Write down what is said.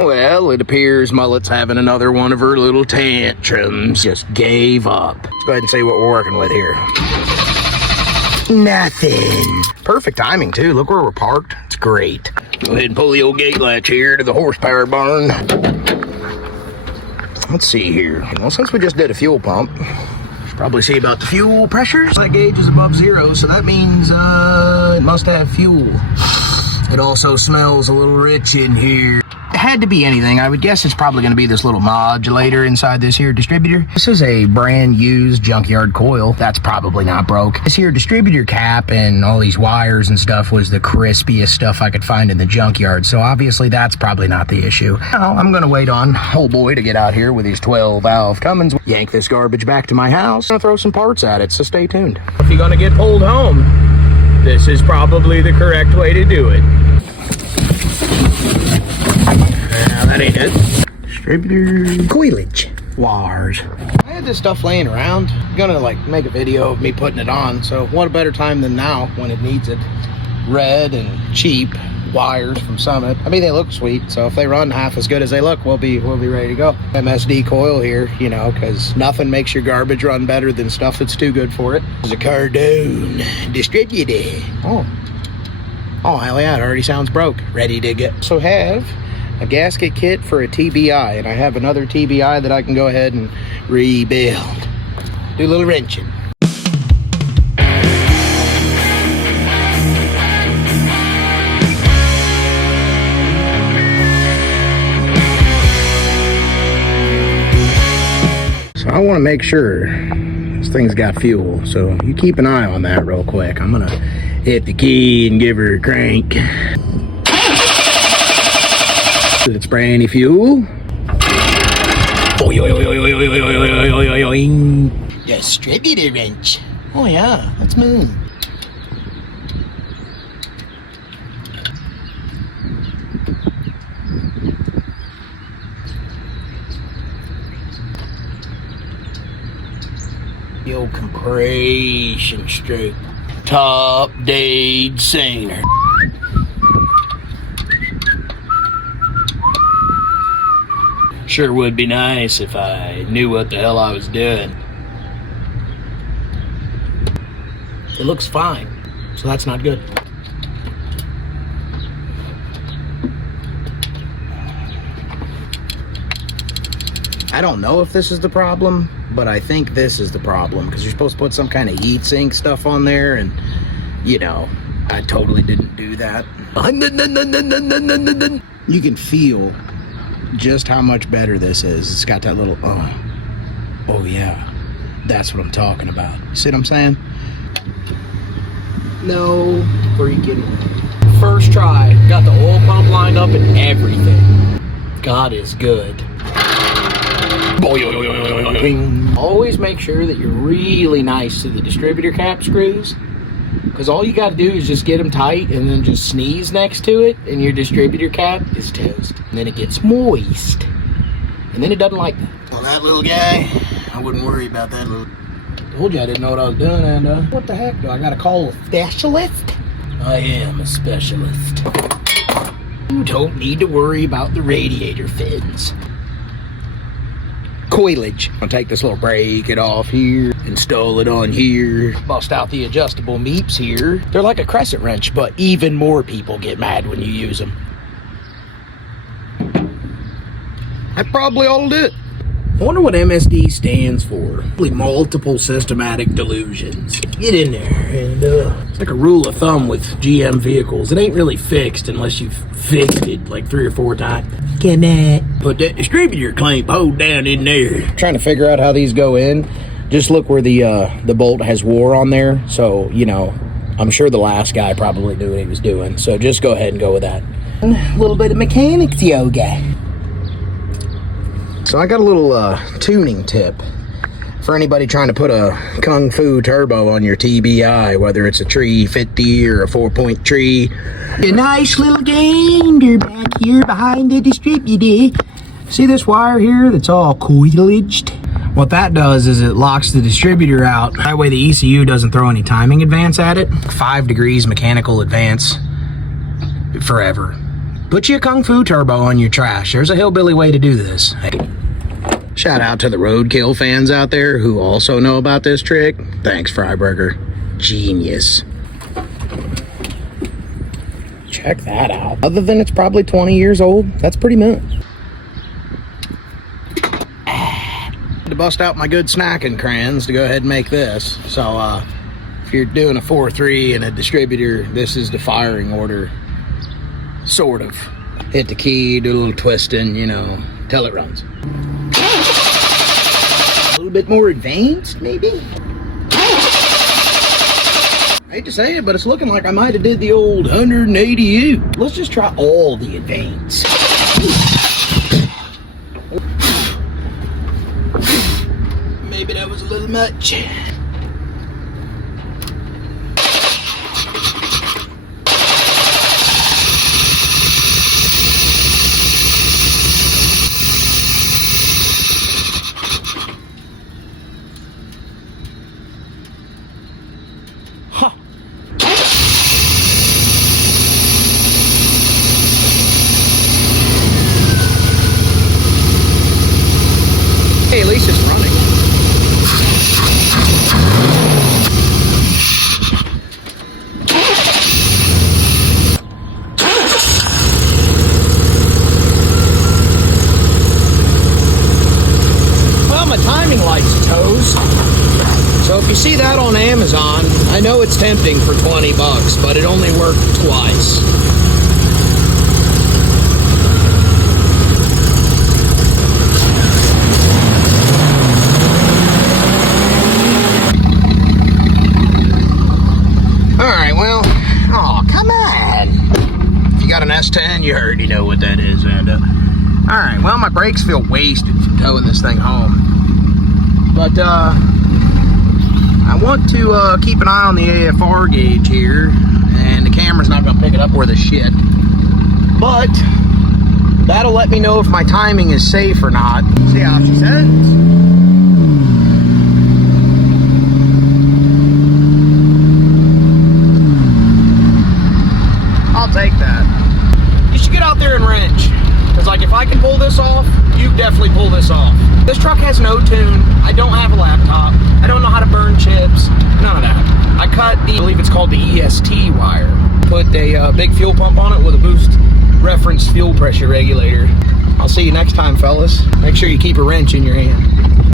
Well, it appears Mullet's having another one of her little tantrums. Just gave up. Let's go ahead and see what we're working with here. Nothing. Perfect timing, too. Look where we're parked. It's great. Go ahead and pull the old gate latch here to the horsepower barn. Let's see here. Well, since we just did a fuel pump, probably see about the fuel pressures. That gauge is above 0, so that means it must have fuel. It also smells a little rich in here. It had to be anything. I would guess it's probably going to be this little modulator inside this here distributor. This is a brand used junkyard coil. That's probably not broke. This here distributor cap and all these wires and stuff was the crispiest stuff I could find in the junkyard. So obviously that's probably not the issue. Now I'm going to wait on old boy to get out here with his 12 valve Cummins. Yank this garbage back to my house. I'm going to throw some parts at it, so stay tuned. If you're going to get pulled home, this is probably the correct way to do it. That ain't it. Distributor coilage wires. I had this stuff laying around. I'm gonna like make a video of me putting it on, so what a better time than now when it needs it. Red and cheap wires from Summit. I mean, they look sweet, so if they run half as good as they look, we'll be ready to go. MSD coil here, you know, because nothing makes your garbage run better than stuff that's too good for it. There's a Cardone distributor. Oh hell yeah, it already sounds broke. Ready to go. So have a gasket kit for a TBI, and I have another TBI that I can go ahead and rebuild. Do a little wrenching. So I want to make sure this thing's got fuel, so you keep an eye on that real quick. I'm gonna hit the key and give her a crank. Did it spray any fuel? Distributor wrench. Oh yeah, that's me. The old compression stroke. Top Dade Saner. Sure would be nice if I knew what the hell I was doing. It looks fine, so that's not good. I don't know if this is the problem, but I think this is the problem, because you're supposed to put some kind of heat sink stuff on there, and, you know, I totally didn't do that. You can feel just how much better this is. It's got that little, oh yeah, that's what I'm talking about. See what I'm saying? No freaking way. First try, got the oil pump lined up and everything. God is good. Always make sure that you're really nice to the distributor cap screws, because all you got to do is just get them tight and then just sneeze next to it and your distributor cap is toast. And then it gets moist. And then it doesn't like that. Well, that little guy, I wouldn't worry about that little... Told you I didn't know what I was doing, and what the heck? Do I got to call a specialist? I am a specialist. You don't need to worry about the radiator fins. Coilage. I'll take this little bracket off here, install it on here, bust out the adjustable meeps here. They're like a crescent wrench, but even more people get mad when you use them. That probably ought to do it. I wonder what MSD stands for. Multiple systematic delusions. Get in there, and it's like a rule of thumb with GM vehicles. It ain't really fixed unless you've fixed it like 3 or 4 times. Come on. Put that distributor clamp hold down in there. Trying to figure out how these go in. Just look where the bolt has wore on there. So, you know, I'm sure the last guy probably knew what he was doing. So just go ahead and go with that. A little bit of mechanics yoga. So I got a little tuning tip for anybody trying to put a Kung Fu turbo on your TBI, whether it's a tree 50 or a 4-point tree. A nice little gander back here behind the distributor. See this wire here that's all coilaged? What that does is it locks the distributor out. That way the ECU doesn't throw any timing advance at it. 5 degrees mechanical advance forever. Put you a Kung Fu turbo on your trash. There's a hillbilly way to do this. Shout out to the roadkill fans out there who also know about this trick. Thanks, Fryburger. Genius. Check that out. Other than it's probably 20 years old, that's pretty mint. To bust out my good snacking crayons to go ahead and make this. So if you're doing a 4-3 and a distributor, this is the firing order. Sort of. Hit the key, do a little twisting, you know, till it runs. A little bit more advanced, maybe? I hate to say it, but it's looking like I might have did the old 188. Let's just try all the advanced. Maybe that was a little much. Huh. Hey, at least it's running. Well, my timing light's toast. So if you see that on Amazon, I know it's tempting for 20 bucks, but it only worked twice. Alright, well, oh, come on. If you got an S10, you already know what that is, Vanda. Alright, well, my brakes feel wasted from towing this thing home. But, I want to keep an eye on the AFR gauge here, and the camera's not going to pick it up worth a shit. But that'll let me know if my timing is safe or not. See how she says. I'll take that. You should get out there and wrench. Because, like, if I can pull this off, you definitely pull this off. This truck has no tune. I don't have a laptop. I don't know how to burn chips. None of that. I cut the, I believe it's called the EST wire. Put a big fuel pump on it with a boost reference fuel pressure regulator. I'll see you next time, fellas. Make sure you keep a wrench in your hand.